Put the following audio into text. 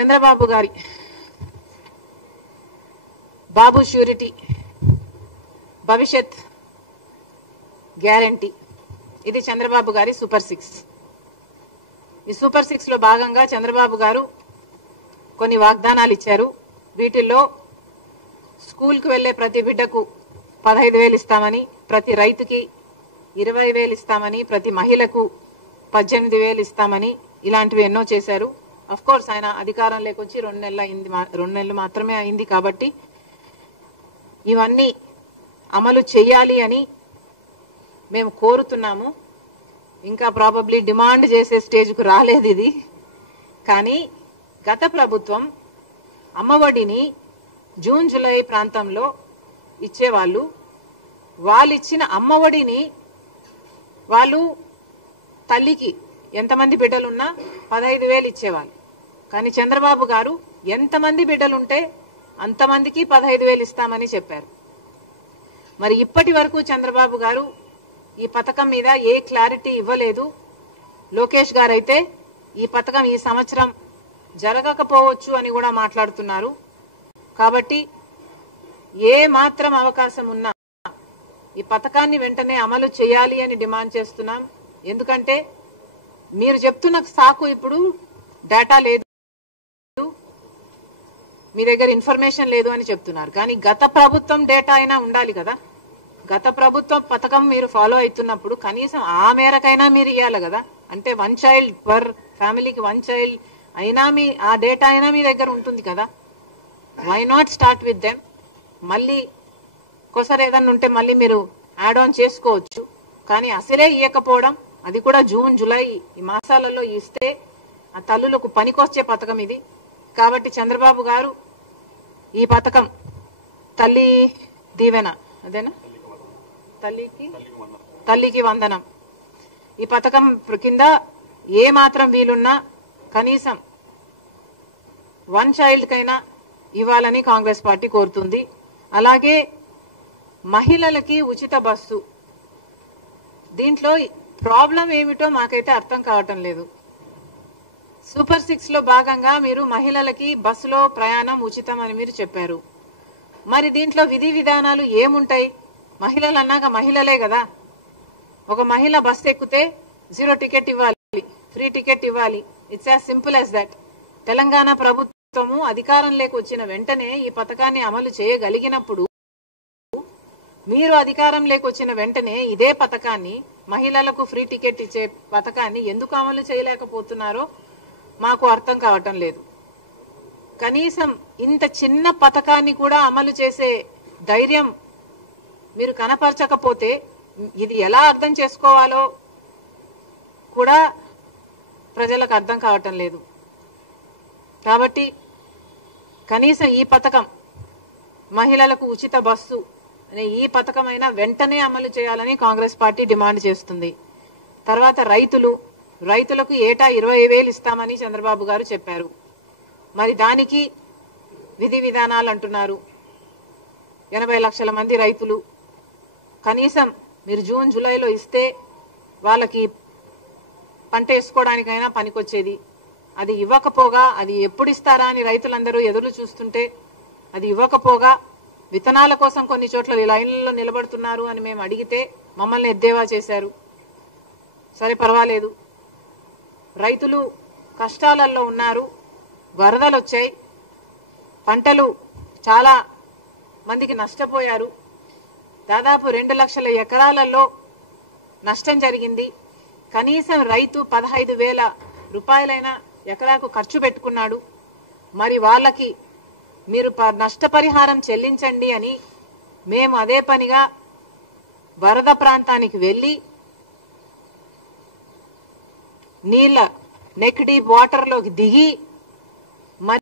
చంద్రబాబు గారి బాబు ష్యూరిటీ భవిష్యత్ గ్యారంటీ ఇది చంద్రబాబు గారి సూపర్ 6. ఈ సూపర్ 6 లో భాగంగా చంద్రబాబు గారు కొన్ని వాగ్దానాలు ఇచ్చారు. వీటిల్లో స్కూల్కి వెళ్లే ప్రతి బిడ్డకు 15,000 ఇస్తామని, ప్రతి రైతుకి 20,000 ఇస్తామని, ప్రతి మహిళకు 18,000 ఇస్తామని ఇలాంటివి ఎన్నో చేశారు. అఫ్ కోర్స్ ఆయన అధికారం లేకొచ్చి 2 నెలలు మాత్రమే అయింది కాబట్టి ఇవన్నీ అమలు చేయాలి అని మేము కోరుతున్నాము. ఇంకా ప్రాబబ్లీ డిమాండ్ చేసే స్టేజ్కు రాలేదు ఇది. కానీ గత ప్రభుత్వం అమ్మఒడిని జూన్ జూలై ప్రాంతంలో ఇచ్చేవాళ్ళు. వాళ్ళు ఇచ్చిన అమ్మఒడిని వాళ్ళు తల్లికి ఎంతమంది బిడ్డలున్నా 15,000 ఇచ్చేవాళ్ళు. కానీ చంద్రబాబు గారు ఎంతమంది బిడ్డలుంటే అంతమందికి 15,000 ఇస్తామని చెప్పారు. మరి ఇప్పటి వరకు చంద్రబాబు గారు ఈ పథకం మీద ఏ క్లారిటీ ఇవ్వలేదు. లోకేష్ గారు అయితే ఈ పథకం ఈ సంవత్సరం జరగకపోవచ్చు అని కూడా మాట్లాడుతున్నారు. కాబట్టి ఏ మాత్రం అవకాశం ఉన్నా ఈ పథకాన్ని వెంటనే అమలు చేయాలి అని డిమాండ్ చేస్తున్నాం. ఎందుకంటే మీరు చెప్తున్న సాకు ఇప్పుడు డేటా లేదు, మీ దగ్గర ఇన్ఫర్మేషన్ లేదు అని చెప్తున్నారు. కానీ గత ప్రభుత్వం డేటా అయినా ఉండాలి కదా. గత ప్రభుత్వం పథకం మీరు ఫాలో అవుతున్నప్పుడు కనీసం ఆ మేరకైనా మీరు ఇవ్వాలి కదా. అంటే 1 చైల్డ్ పర్ ఫ్యామిలీకి 1 చైల్డ్ అయినా ఆ డేటా అయినా మీ దగ్గర ఉంటుంది కదా. Why not start with them? మళ్ళీ కొసరు ఏదన్నా ఉంటే మళ్ళీ మీరు యాడ్ ఆన్ చేసుకోవచ్చు. కానీ అసలే ఇవ్వకపోవడం, అది కూడా జూన్ జూలై ఈ మాసాలలో ఇస్తే ఆ తల్లులకు పనికొచ్చే పథకం ఇది. కాబట్టి చంద్రబాబు గారు ఈ పథకం తల్లి దీవెన, అదేనా, తల్లికి వందనం, ఈ పథకం కింద ఏ మాత్రం వీలున్నా కనీసం 1 చైల్డ్ కైనా ఇవ్వాలని కాంగ్రెస్ పార్టీ కోరుతుంది. అలాగే మహిళలకి ఉచిత బస్సు, దీంట్లో ప్రాబ్లం ఏమిటో మాకైతే అర్థం కావటం లేదు. సూపర్ 6 లో భాగంగా మీరు మహిళలకి బస్సులో ప్రయాణం ఉచితం అని మీరు చెప్పారు. మరి దీంట్లో విధి విధానాలు ఏముంటాయి? మహిళలు అన్నాక మహిళలే కదా. ఒక మహిళ బస్సు ఎక్కితే 0 టికెట్ ఇవ్వాలి, ఫ్రీ టికెట్ ఇవ్వాలి. It's as simple as that. Telangana ప్రభుత్వము అధికారంలోకి వచ్చిన వెంటనే ఈ పథకాన్ని అమలు చేయగలిగినప్పుడు మీరు అధికారంలోకి వచ్చిన వెంటనే ఇదే పథకాన్ని, మహిళలకు ఫ్రీ టికెట్ ఇచ్చే పథకాన్ని ఎందుకు అమలు చేయలేకపోతున్నారో మాకు అర్థం కావటం లేదు. కనీసం ఇంత చిన్న పథకాన్ని కూడా అమలు చేసే ధైర్యం మీరు కనపరచకపోతే ఇది ఎలా అర్థం చేసుకోవాలో కూడా ప్రజలకు అర్థం కావటం లేదు. కాబట్టి కనీసం ఈ పథకం, మహిళలకు ఉచిత బస్సు అనే ఈ పథకమైనా వెంటనే అమలు చేయాలని కాంగ్రెస్ పార్టీ డిమాండ్ చేస్తుంది. తర్వాత రైతులకు ఏటా 20,000 ఇస్తామని చంద్రబాబు గారు చెప్పారు. మరి దానికి విధి విధానాలు అంటున్నారు. 80 లక్షల మంది రైతులు, కనీసం మీరు జూన్ జూలైలో ఇస్తే వాళ్ళకి పంట వేసుకోవడానికైనా పనికొచ్చేది. అది ఇవ్వకపోగా, అది ఎప్పుడు ఇస్తారా అని రైతులందరూ ఎదురు చూస్తుంటే అది ఇవ్వకపోగా విత్తనాల కోసం కొన్ని చోట్ల లైన్లలో నిలబడుతున్నారు అని మేము అడిగితే మమ్మల్ని ఎద్దేవా చేశారు. సరే పర్వాలేదు, రైతులు కష్టాలలో ఉన్నారు, వరదలు వచ్చాయి, పంటలు చాలా మందికి నష్టపోయారు. దాదాపు 2 లక్షల ఎకరాలలో నష్టం జరిగింది. కనీసం రైతు 15,000 రూపాయలైనా ఎకరాకు ఖర్చు పెట్టుకున్నాడు. మరి వాళ్ళకి మీరు నష్టపరిహారం చెల్లించండి అని మేము అదే పనిగా వరద ప్రాంతానికి వెళ్ళి నీళ్ళ నెక్ డీప్ వాటర్లోకి దిగి